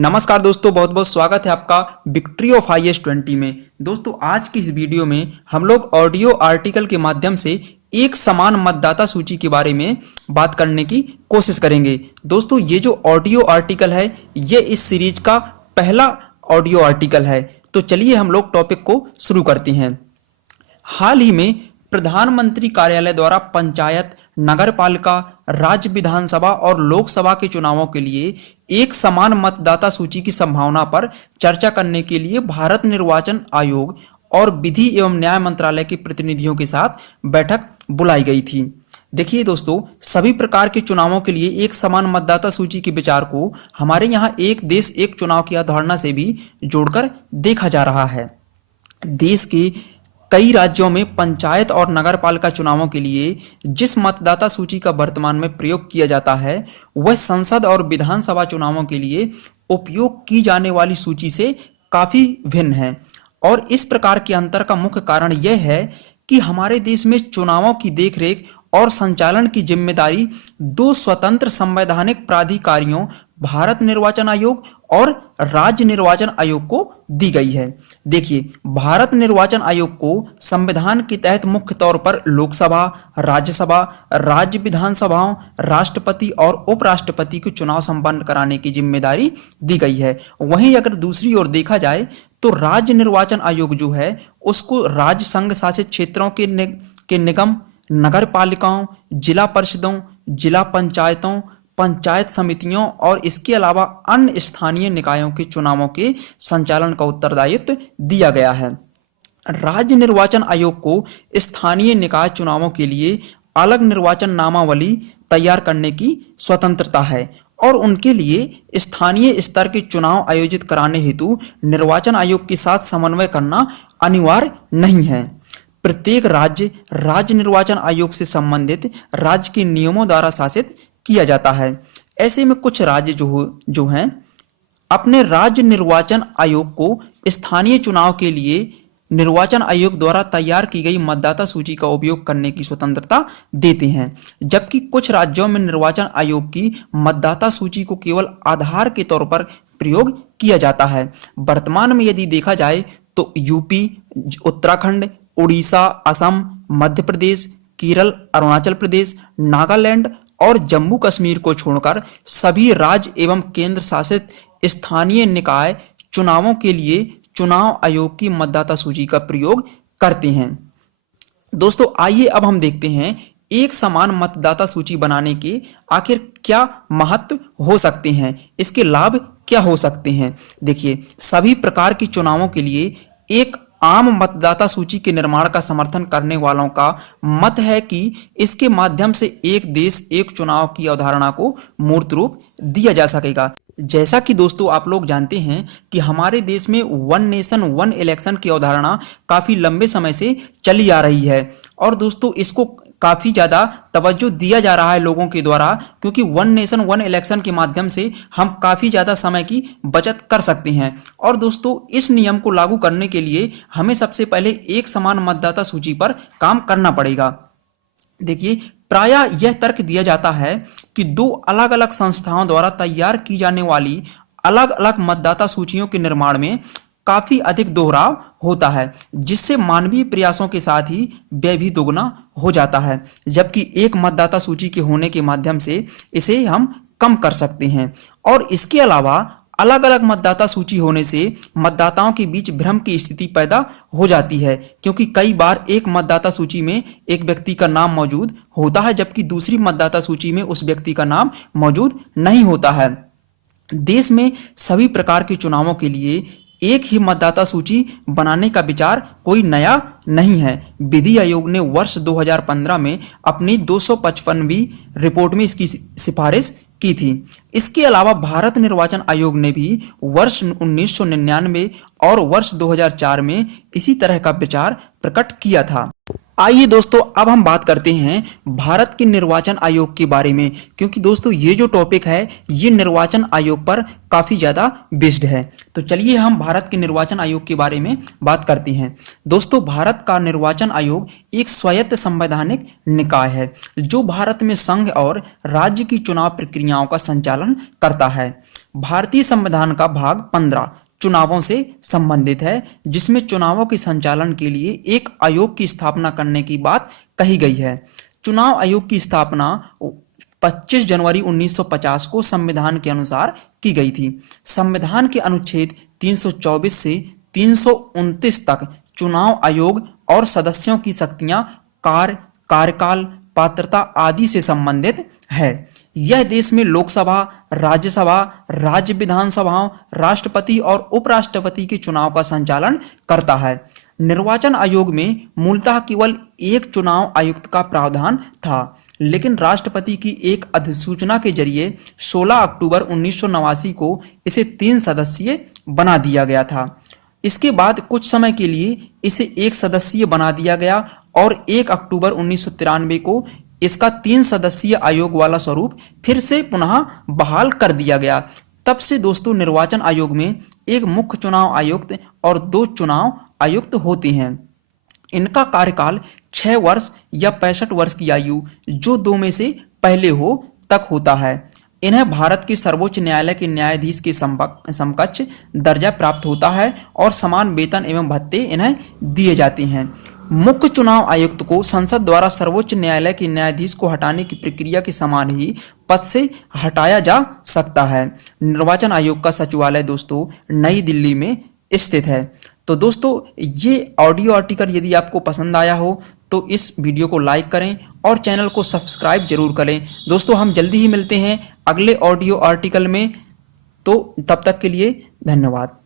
नमस्कार दोस्तों, बहुत बहुत स्वागत है आपका विक्ट्री ऑफ IS-20 में। दोस्तों आज की इस वीडियो में हम लोग ऑडियो आर्टिकल के माध्यम से एक समान मतदाता सूची के बारे में बात करने की कोशिश करेंगे। दोस्तों ये जो ऑडियो आर्टिकल है ये इस सीरीज का पहला ऑडियो आर्टिकल है। तो चलिए हम लोग टॉपिक को शुरू करते हैं। हाल ही में प्रधानमंत्री कार्यालय द्वारा पंचायत, नगरपालिका, राज्य विधानसभा और लोकसभा के चुनावों के लिए एक समान मतदाता सूची की संभावना पर चर्चा करने के लिए भारत निर्वाचन आयोग और विधि एवं न्याय मंत्रालय के प्रतिनिधियों के साथ बैठक बुलाई गई थी। देखिए दोस्तों, सभी प्रकार के चुनावों के लिए एक समान मतदाता सूची के विचार को हमारे यहाँ एक देश एक चुनाव की अवधारणा से भी जोड़कर देखा जा रहा है। देश के कई राज्यों में पंचायत और नगरपालिका चुनावों के लिए जिस मतदाता सूची का वर्तमान में प्रयोग किया जाता है वह संसद और विधानसभा चुनावों के लिए उपयोग की जाने वाली सूची से काफी भिन्न है। और इस प्रकार के अंतर का मुख्य कारण यह है कि हमारे देश में चुनावों की देखरेख और संचालन की जिम्मेदारी दो स्वतंत्र संवैधानिक प्राधिकारियों भारत निर्वाचन आयोग और राज्य निर्वाचन आयोग को दी गई है। देखिए, भारत निर्वाचन आयोग को संविधान के तहत मुख्य तौर पर लोकसभा, राज्यसभा, राज्य विधानसभाओं, राष्ट्रपति और उपराष्ट्रपति के चुनाव संपन्न कराने की जिम्मेदारी दी गई है। वहीं अगर दूसरी ओर देखा जाए तो राज्य निर्वाचन आयोग जो है उसको राज्य संघ शासित क्षेत्रों के निगम, नगर पालिकाओं, जिला परिषदों, जिला पंचायतों, पंचायत समितियों और इसके अलावा अन्य स्थानीय निकायों के चुनावों के संचालन का उत्तरदायित्व दिया गया है। राज्य निर्वाचन आयोग को स्थानीय निकाय चुनावों के लिए अलग निर्वाचन नामावली तैयार करने की स्वतंत्रता है और उनके लिए स्थानीय स्तर के चुनाव आयोजित कराने हेतु निर्वाचन आयोग के साथ समन्वय करना अनिवार्य नहीं है। प्रत्येक राज्य निर्वाचन आयोग से संबंधित राज्य के नियमों द्वारा शासित किया जाता है। ऐसे में कुछ राज्य जो हैं अपने राज्य निर्वाचन आयोग को स्थानीय चुनाव के लिए निर्वाचन आयोग द्वारा तैयार की गई मतदाता सूची का उपयोग करने की स्वतंत्रता देते हैं, जबकि कुछ राज्यों में निर्वाचन आयोग की मतदाता सूची को केवल आधार के तौर पर प्रयोग किया जाता है। वर्तमान में यदि देखा जाए तो यूपी, उत्तराखंड, उड़ीसा, असम, मध्य प्रदेश, केरल, अरुणाचल प्रदेश, नागालैंड और जम्मू कश्मीर को छोड़कर सभी राज्य एवं केंद्र शासित स्थानीय निकाय चुनावों के लिए चुनाव आयोग की मतदाता सूची का प्रयोग करते हैं। दोस्तों आइए अब हम देखते हैं एक समान मतदाता सूची बनाने के आखिर क्या महत्व हो सकते हैं, इसके लाभ क्या हो सकते हैं। देखिए, सभी प्रकार की चुनावों के लिए एक आम मतदाता सूची के निर्माण का समर्थन करने वालों का मत है कि इसके माध्यम से एक देश एक चुनाव की अवधारणा को मूर्त रूप दिया जा सकेगा। जैसा कि दोस्तों आप लोग जानते हैं कि हमारे देश में वन नेशन वन इलेक्शन की अवधारणा काफी लंबे समय से चली आ रही है और दोस्तों इसको काफी ज्यादा तवज्जो दिया जा रहा है लोगों के द्वारा, क्योंकि वन नेशन वन इलेक्शन के माध्यम से हम काफी ज्यादा समय की बचत कर सकते हैं। और दोस्तों इस नियम को लागू करने के लिए हमें सबसे पहले एक समान मतदाता सूची पर काम करना पड़ेगा। देखिए, प्रायः यह तर्क दिया जाता है कि दो अलग अलग संस्थाओं द्वारा तैयार की जाने वाली अलग अलग मतदाता सूचियों के निर्माण में काफी अधिक दोहराव होता है, जिससे मानवीय प्रयासों के साथ ही व्यय भी दोगुना हो जाता है, जबकि एक मतदाता सूची के होने के माध्यम से इसे हम कम कर सकते हैं। और इसके अलावा अलग अलग मतदाता सूची होने से मतदाताओं के बीच भ्रम की स्थिति पैदा हो जाती है, क्योंकि कई बार एक मतदाता सूची में एक व्यक्ति का नाम मौजूद होता है जबकि दूसरी मतदाता सूची में उस व्यक्ति का नाम मौजूद नहीं होता है। देश में सभी प्रकार के चुनावों के लिए एक ही मतदाता सूची बनाने का विचार कोई नया नहीं है। विधि आयोग ने वर्ष 2015 में अपनी 255वीं रिपोर्ट में इसकी सिफारिश की थी। इसके अलावा भारत निर्वाचन आयोग ने भी वर्ष 1999 और वर्ष 2004 में इसी तरह का विचार प्रकट किया था। आइए दोस्तों अब हम बात करते हैं भारत के निर्वाचन आयोग के बारे में, क्योंकि दोस्तों ये जो टॉपिक है ये निर्वाचन आयोग पर काफी ज्यादा बेस्ड है। तो चलिए हम भारत के निर्वाचन आयोग के बारे में बात करते हैं। दोस्तों भारत का निर्वाचन आयोग एक स्वायत्त संवैधानिक निकाय है जो भारत में संघ और राज्य की चुनाव प्रक्रियाओं का संचालन करता है। भारतीय संविधान का भाग 15 चुनावों से संबंधित है, जिसमें चुनावों के संचालन के लिए एक आयोग की स्थापना करने की बात कही गई है। चुनाव आयोग की स्थापना 25 जनवरी 1950 को संविधान के अनुसार की गई थी। संविधान के अनुच्छेद 324 से 329 तक चुनाव आयोग और सदस्यों की शक्तियां, कार्यकाल, पात्रता आदि से संबंधित है। यह देश में लोकसभा, राज्यसभा, राज्य विधानसभाओं, राष्ट्रपति और उपराष्ट्रपति के चुनाव का संचालन करता है। निर्वाचन आयोग में मूलतः केवल एक चुनाव आयुक्त का प्रावधान था, लेकिन राष्ट्रपति की एक अधिसूचना के जरिए 16 अक्टूबर 1989 को इसे 3 सदस्यीय बना दिया गया था। इसके बाद कुछ समय के लिए इसे 1 सदस्यीय बना दिया गया और 1 अक्टूबर 1993 को इसका 3 सदस्यीय आयोग वाला स्वरूप फिर से पुनः बहाल कर दिया गया। तब से दोस्तों निर्वाचन आयोग में एक मुख्य चुनाव आयुक्त और 2 चुनाव आयुक्त होते हैं। इनका कार्यकाल 6 वर्ष या 65 वर्ष की आयु, जो 2 में से पहले हो, तक होता है। इन्हें भारत के सर्वोच्च न्यायालय के न्यायाधीश के समकक्ष दर्जा प्राप्त होता है और समान वेतन एवं भत्ते इन्हें दिए जाते हैं। मुख्य चुनाव आयुक्त को संसद द्वारा सर्वोच्च न्यायालय के न्यायाधीश को हटाने की प्रक्रिया के समान ही पद से हटाया जा सकता है। निर्वाचन आयोग का सचिवालय दोस्तों नई दिल्ली में स्थित है। तो दोस्तों ये ऑडियो आर्टिकल यदि आपको पसंद आया हो तो इस वीडियो को लाइक करें और चैनल को सब्सक्राइब जरूर करें। दोस्तों हम जल्दी ही मिलते हैं अगले ऑडियो आर्टिकल में, तो तब तक के लिए धन्यवाद।